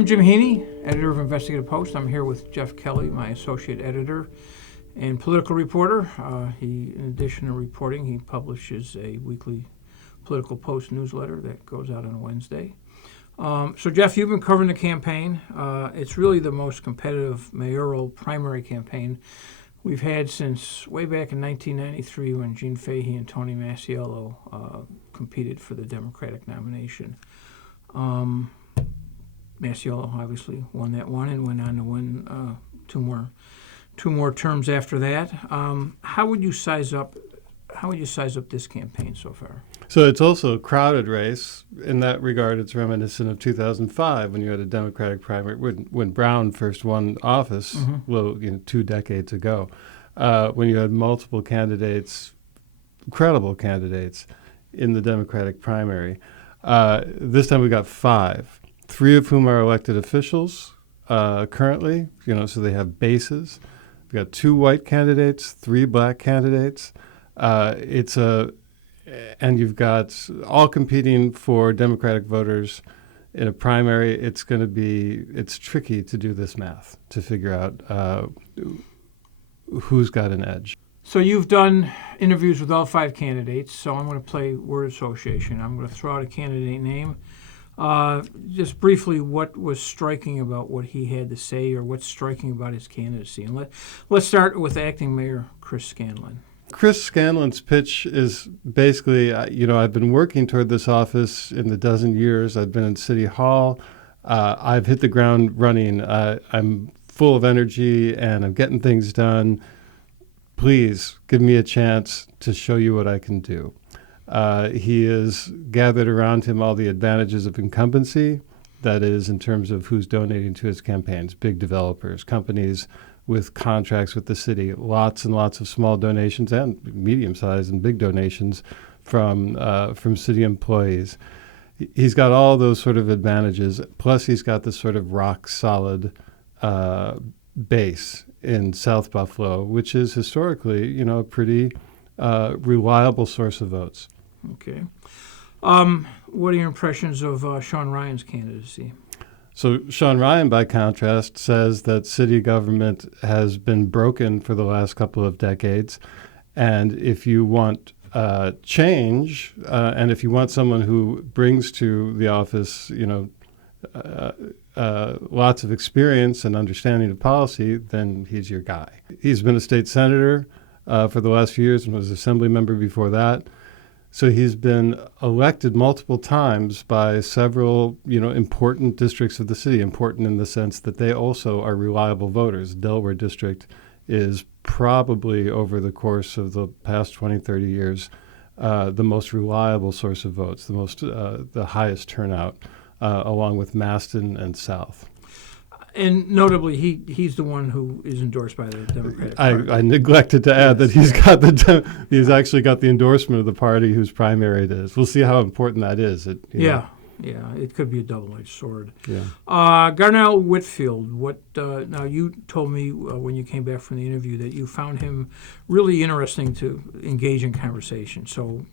I'm Jim Heaney, editor of Investigative Post. I'm here with Geoff Kelly, my associate editor and political reporter. In addition to reporting, he publishes a weekly Political Post newsletter that goes out on Wednesday. So, Geoff, you've been covering the campaign. It's really the most competitive mayoral primary campaign we've had since way back in 1993 when Gene Fahey and Tony Masiello competed for the Democratic nomination. Masiello obviously won that one and went on to win two more terms after that. How would you size up this campaign so far? So it's also a crowded race. In that regard, it's reminiscent of 2005 when you had a Democratic primary when Brown first won office, 2 decades ago, when you had multiple candidates, credible candidates, in the Democratic primary. This time we got 5. 3 of whom are elected officials currently, so they have bases. We've got 2 white candidates, 3 black candidates. And you've got all competing for Democratic voters in a primary. It's tricky to do this math, to figure out who's got an edge. So you've done interviews with all 5 candidates, so I'm going to play word association. I'm going to throw out a candidate name. Just briefly, what was striking about what he had to say, or what's striking about his candidacy? And let's start with acting mayor Chris Scanlon. Chris Scanlon's pitch is basically, I've been working toward this office in the dozen years I've been in City Hall. I've hit the ground running. I'm full of energy and I'm getting things done. Please give me a chance to show you what I can do. He has gathered around him all the advantages of incumbency, that is, in terms of who's donating to his campaigns, big developers, companies with contracts with the city, lots and lots of small donations and medium-sized and big donations from city employees. He's got all those sort of advantages, plus he's got this sort of rock-solid base in South Buffalo, which is historically, a pretty reliable source of votes. Okay. What are your impressions of Sean Ryan's candidacy? So Sean Ryan, by contrast, says that city government has been broken for the last couple of decades. And if you want change, and if you want someone who brings to the office, lots of experience and understanding of policy, then he's your guy. He's been a state senator for the last few years and was assembly member before that. So he's been elected multiple times by several, important districts of the city, important in the sense that they also are reliable voters. Delaware District is probably, over the course of the past 20, 30 years, the most reliable source of votes, the highest turnout, along with Maston and South. And notably, he's the one who is endorsed by the Democratic Party. I neglected to add that he's actually got the endorsement of the party whose primary it is. We'll see how important that is. Yeah, it could be a double-edged sword. Yeah. Garnell Whitfield. Now you told me when you came back from the interview that you found him really interesting to engage in conversation. So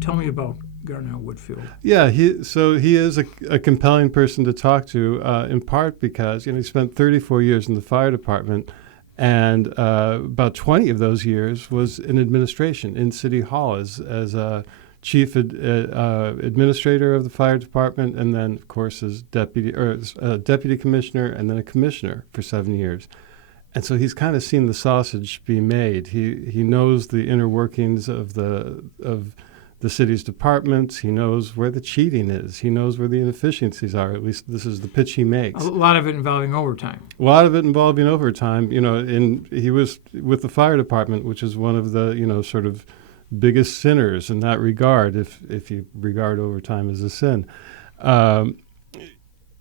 tell me about Garnell Whitfield. Yeah, he is a compelling person to talk to, in part because he spent 34 years in the fire department, and about 20 of those years was in administration in City Hall as a chief administrator of the fire department, and then of course as deputy commissioner, and then a commissioner for 7 years. And so he's kind of seen the sausage be made. He knows the inner workings of the city's departments. He knows where the cheating is. He knows where the inefficiencies are. At least this is the pitch he makes. A lot of it involving overtime. And he was with the fire department, which is one of the, sort of biggest sinners in that regard, if you regard overtime as a sin.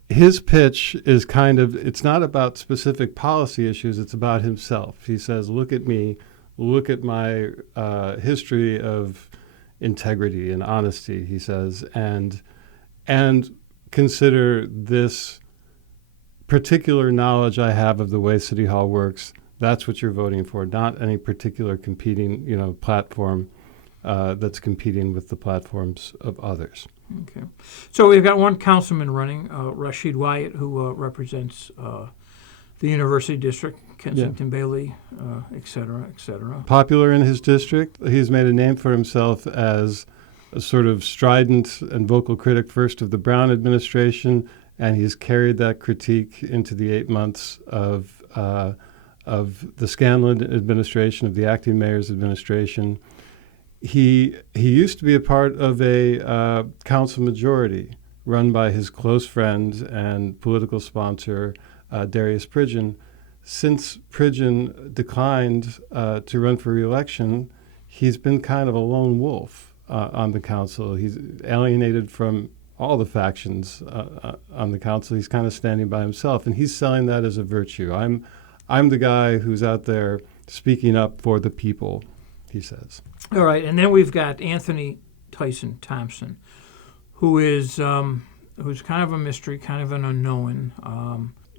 His pitch is it's not about specific policy issues. It's about himself. He says, look at me, look at my history of integrity and honesty, he says, and consider this particular knowledge I have of the way City Hall works. That's what you're voting for, not any particular competing, platform that's competing with the platforms of others. Okay. So we've got one councilman running, Rashid Wyatt, who represents the University District, Kensington Bailey, et cetera, et cetera. Popular in his district. He's made a name for himself as a sort of strident and vocal critic first of the Brown administration, and he's carried that critique into the 8 months of the Scanlon administration, of the acting mayor's administration. He used to be a part of a council majority run by his close friend and political sponsor, Darius Pridgen. Since Pridgen declined to run for re-election, he's been kind of a lone wolf on the council. He's alienated from all the factions on the council. He's kind of standing by himself, and he's selling that as a virtue. I'm the guy who's out there speaking up for the people, he says. All right, and then we've got Anthony Tyson Thompson, who's kind of a mystery, kind of an unknown.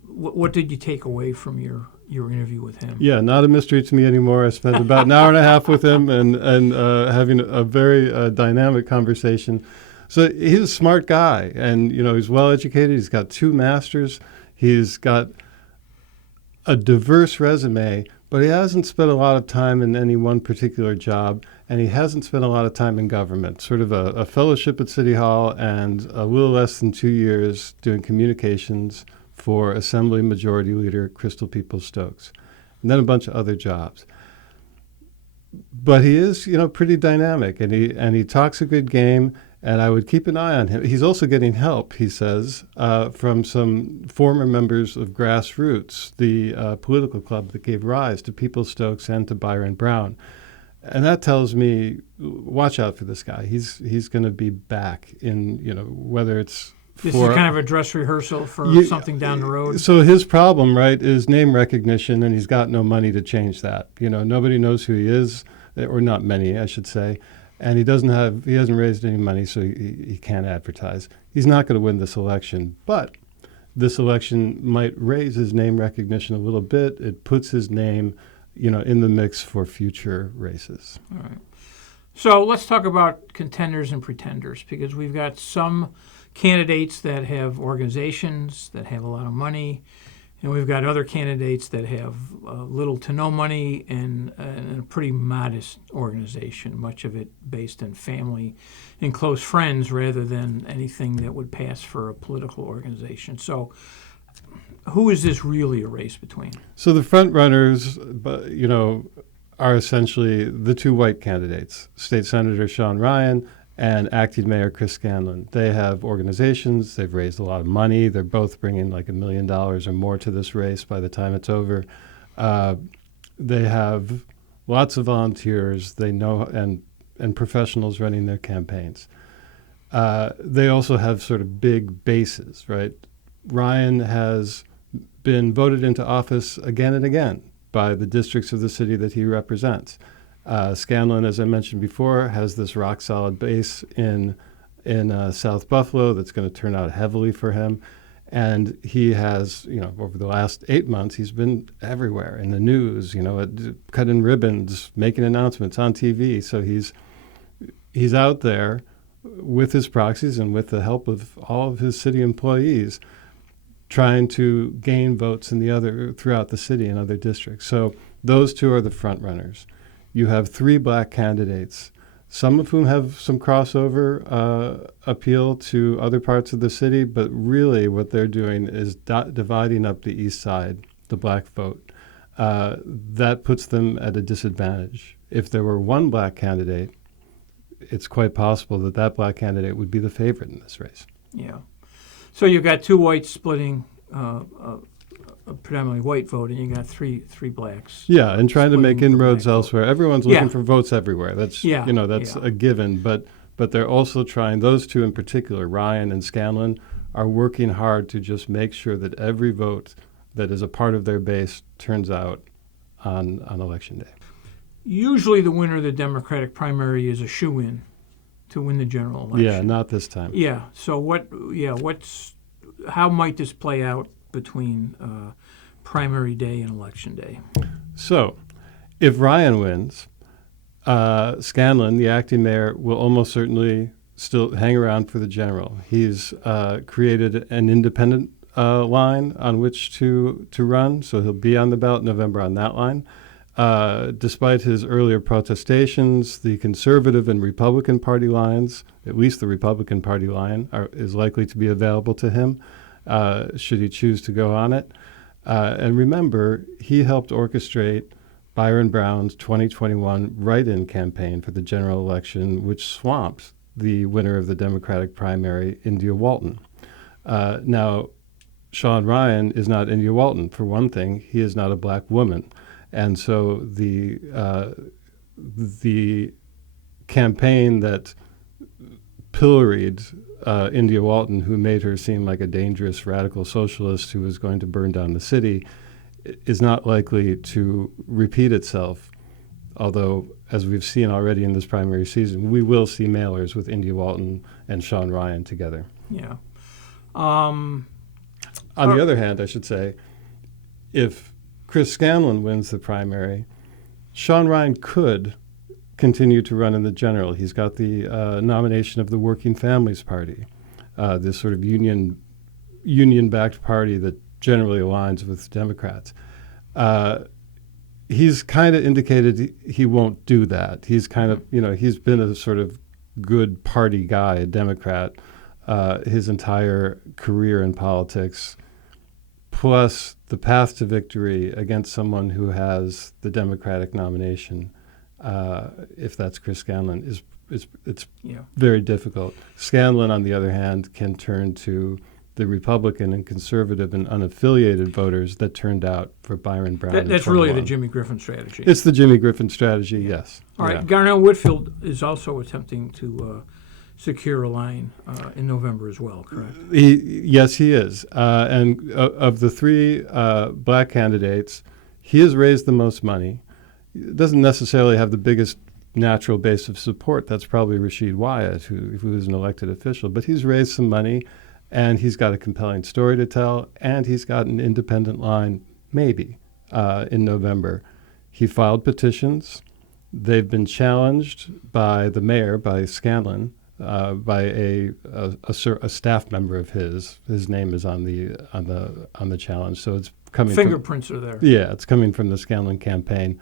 What did you take away from your interview with him? Yeah, not a mystery to me anymore. I spent about an hour and a half with him and having a very dynamic conversation. So he's a smart guy, and he's well educated. He's got 2 masters. He's got a diverse resume, but he hasn't spent a lot of time in any one particular job, and he hasn't spent a lot of time in government. Sort of a fellowship at City Hall and a little less than 2 years doing communications for Assembly Majority Leader Crystal Peoples-Stokes, and then a bunch of other jobs. But he is, pretty dynamic, and he talks a good game, and I would keep an eye on him. He's also getting help, he says, from some former members of Grassroots, the political club that gave rise to Peoples-Stokes and to Byron Brown. And that tells me, watch out for this guy. He's going to be back in, whether it's This is kind of a dress rehearsal for something down the road. So his problem, right, is name recognition, and he's got no money to change that. Nobody knows who he is, or not many, I should say. And he hasn't raised any money, so he can't advertise. He's not going to win this election, but this election might raise his name recognition a little bit. It puts his name, in the mix for future races. All right. So let's talk about contenders and pretenders, because we've got some candidates that have organizations that have a lot of money, and we've got other candidates that have little to no money and a pretty modest organization, much of it based on family and close friends rather than anything that would pass for a political organization. So who is this really a race between? So the front runners, are essentially the 2 white candidates, State Senator Sean Ryan and Acting Mayor Chris Scanlon. They have organizations. They've raised a lot of money. They're both bringing like $1 million or more to this race by the time it's over. They have lots of volunteers. They know and professionals running their campaigns. They also have sort of big bases, right? Ryan has been voted into office again and again by the districts of the city that he represents. Scanlon, as I mentioned before, has this rock-solid base in South Buffalo that's going to turn out heavily for him. And he has, over the last 8 months, he's been everywhere in the news, cutting ribbons, making announcements on TV. So he's out there with his proxies and with the help of all of his city employees trying to gain votes throughout the city and other districts. So those 2 are the front runners. You have 3 black candidates, some of whom have some crossover appeal to other parts of the city, but really what they're doing is dividing up the east side, the black vote. That puts them at a disadvantage. If there were 1 black candidate, it's quite possible that black candidate would be the favorite in this race. Yeah. So you've got 2 whites splitting a predominantly white vote, and you got three blacks. Yeah, and trying to make inroads elsewhere. Everyone's looking for votes everywhere. That's a given. But they're also trying. Those 2 in particular, Ryan and Scanlon, are working hard to just make sure that every vote that is a part of their base turns out on Election Day. Usually, the winner of the Democratic primary is a shoo-in to win the general election. Yeah, not this time. Yeah. So how might this play out between primary day and election day? So, if Ryan wins, Scanlon, the acting mayor, will almost certainly still hang around for the general. He's created an independent line on which to run, so he'll be on the ballot in November on that line. Despite his earlier protestations, the Conservative and Republican Party lines, at least the Republican Party line, is likely to be available to him should he choose to go on it. And remember, he helped orchestrate Byron Brown's 2021 write-in campaign for the general election, which swamped the winner of the Democratic primary, India Walton. Now, Sean Ryan is not India Walton. For one thing, he is not a black woman. And so the campaign that pilloried India Walton, who made her seem like a dangerous radical socialist who was going to burn down the city, is not likely to repeat itself. Although, as we've seen already in this primary season, we will see mailers with India Walton and Sean Ryan together. Yeah. On the other hand, I should say, if Chris Scanlon wins the primary, Sean Ryan could continue to run in the general. He's got the nomination of the Working Families Party, this sort of union-backed party that generally aligns with Democrats. He's kind of indicated he won't do that. He's kind of, he's been a sort of good party guy, a Democrat, his entire career in politics, plus the path to victory against someone who has the Democratic nomination, if that's Chris Scanlon, it's very difficult. Scanlon, on the other hand, can turn to the Republican and conservative and unaffiliated voters that turned out for Byron Brown. That's really the Jimmy Griffin strategy. It's the Jimmy Griffin strategy, yes. All right. Garnell Whitfield is also attempting to secure a line in November as well, correct? Yes, he is. And of the three black candidates, he has raised the most money. He doesn't necessarily have the biggest natural base of support. That's probably Rashid Wyatt, who is an elected official. But he's raised some money, and he's got a compelling story to tell, and he's got an independent line, maybe, in November. He filed petitions. They've been challenged by the mayor, by Scanlon, by a staff member of his. His name is on the challenge, so it's coming. Fingerprints are there. Yeah, it's coming from the Scanlon campaign.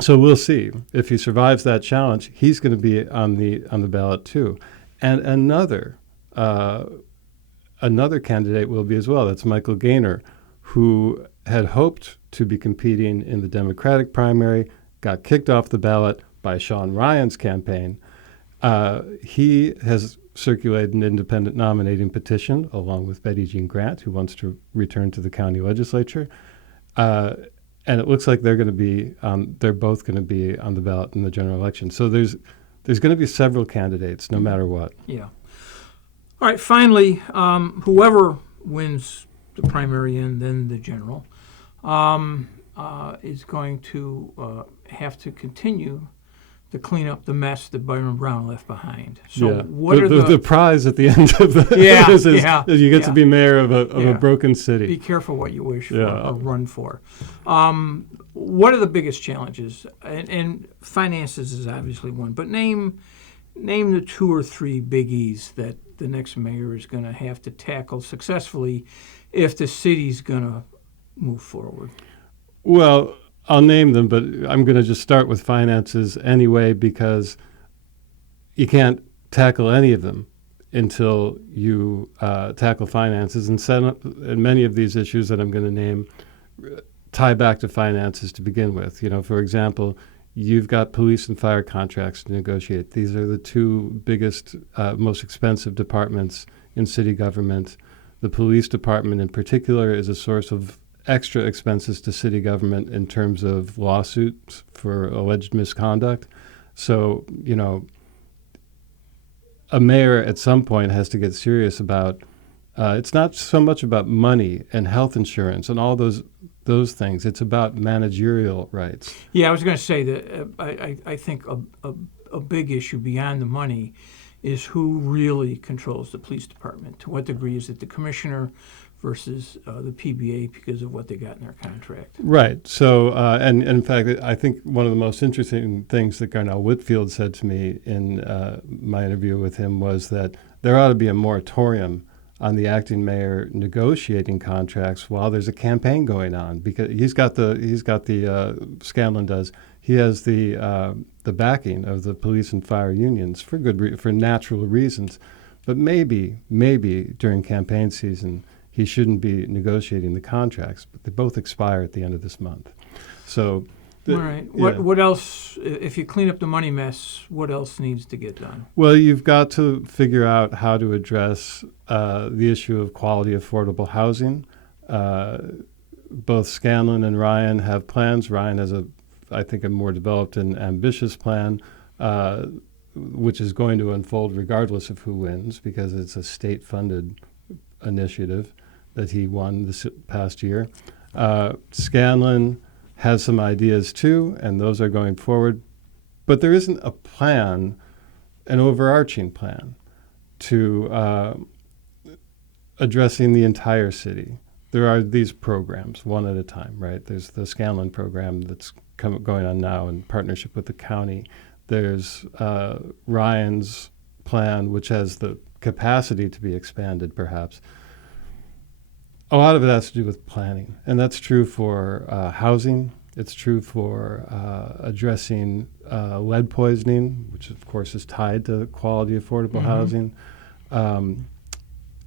So we'll see if he survives that challenge. He's going to be on the ballot too, and another candidate will be as well. That's Michael Gaynor, who had hoped to be competing in the Democratic primary, got kicked off the ballot by Sean Ryan's campaign. He has circulated an independent nominating petition along with Betty Jean Grant, who wants to return to the county legislature. And it looks like they're both going to be on the ballot in the general election. So there's going to be several candidates, no matter what. Yeah. All right. Finally, whoever wins the primary and then the general is going to have to continue to clean up the mess that Byron Brown left behind. So what are the prize at the end of this is you get to be mayor of a broken city. Be careful what you wish for or run for. What are the biggest challenges? And finances is obviously one, but name the two or three biggies that the next mayor is going to have to tackle successfully if the city's going to move forward. Well, I'll name them, but I'm going to just start with finances anyway, because you can't tackle any of them until you tackle finances. And many of these issues that I'm going to name tie back to finances to begin with. For example, you've got police and fire contracts to negotiate. These are the two biggest, most expensive departments in city government. The police department in particular is a source of extra expenses to city government in terms of lawsuits for alleged misconduct. So, a mayor at some point has to get serious about, it's not so much about money and health insurance and all those things. It's about managerial rights. Yeah, I was going to say that I think a big issue beyond the money is who really controls the police department. To what degree is it the commissioner versus the PBA because of what they got in their contract. Right. So, and in fact, I think one of the most interesting things that Garnell Whitfield said to me in my interview with him was that there ought to be a moratorium on the acting mayor negotiating contracts while there's a campaign going on, because Scanlon does. He has the backing of the police and fire unions for for natural reasons, but maybe during campaign season he shouldn't be negotiating the contracts. But they both expire at the end of this month. So, All right. What else? If you clean up the money mess, what else needs to get done? Well, you've got to figure out how to address the issue of quality, affordable housing. Both Scanlon and Ryan have plans. Ryan has I think, a more developed and ambitious plan, which is going to unfold regardless of who wins, because it's a state-funded initiative that he won this past year. Scanlon has some ideas too, and those are going forward. But there isn't a plan, an overarching plan, to addressing the entire city. There are these programs, one at a time, right? There's the Scanlon program that's going on now in partnership with the county. There's Ryan's plan, which has the capacity to be expanded, perhaps. A lot of it has to do with planning, and that's true for housing. It's true for addressing lead poisoning, which of course is tied to quality, affordable housing.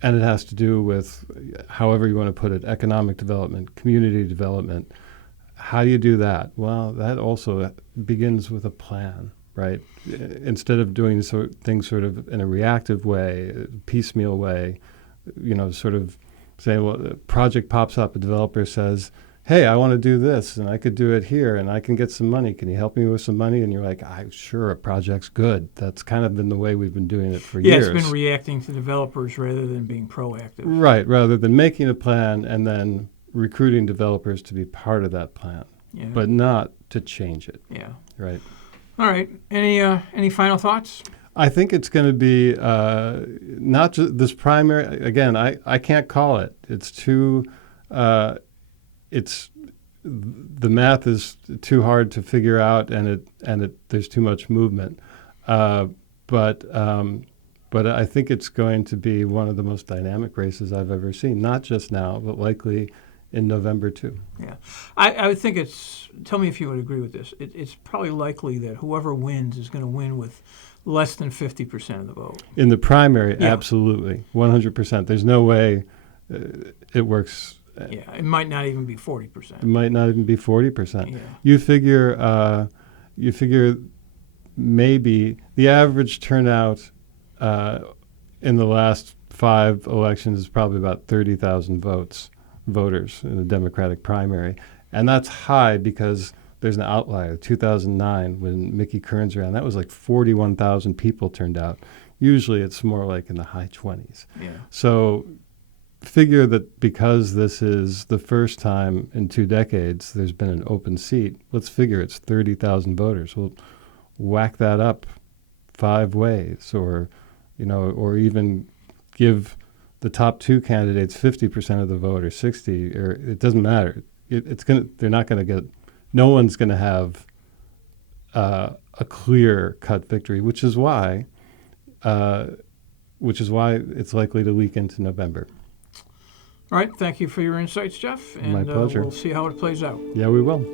And it has to do with, however you want to put it, economic development, community development. How do you do that? Well, that also begins with a plan, right? Instead of doing things sort of in a reactive way, piecemeal way, sort of saying, well, a project pops up, a developer says, hey, I want to do this, and I could do it here, and I can get some money. Can you help me with some money? And you're like, sure, a project's good. That's kind of been the way we've been doing it for years. Yeah, it's been reacting to developers rather than being proactive. Right, rather than making a plan and then recruiting developers to be part of that plan, but not to change it. Yeah. Right. All right. Any final thoughts? I think it's going to be not just this primary. Again, I can't call it. It's too. The math is too hard to figure out, and there's too much movement. But I think it's going to be one of the most dynamic races I've ever seen. Not just now, but likely in November too. Yeah, I would think it's. Tell me if you would agree with this. It's probably likely that whoever wins is going to win with less than 50% of the vote. In the primary, absolutely, 100%. There's no way it works. Yeah, it might not even be 40%. It might not even be 40%. Yeah. You figure maybe the average turnout in the last 5 elections is probably about 30,000 voters in the Democratic primary, and that's high because there's an outlier. 2009, when Mickey Kearns ran, that was like 41,000 people turned out. Usually, it's more like in the high 20s. Yeah. So figure that because this is the first time in 2 decades there's been an open seat, let's figure it's 30,000 voters. We'll whack that up 5 ways, or even give the top 2 candidates 50% of the vote, or 60, or it doesn't matter. No one's going to have a clear cut victory, which is why it's likely to leak into November. All right. Thank you for your insights, Geoff. And My pleasure. We'll see how it plays out. Yeah, we will.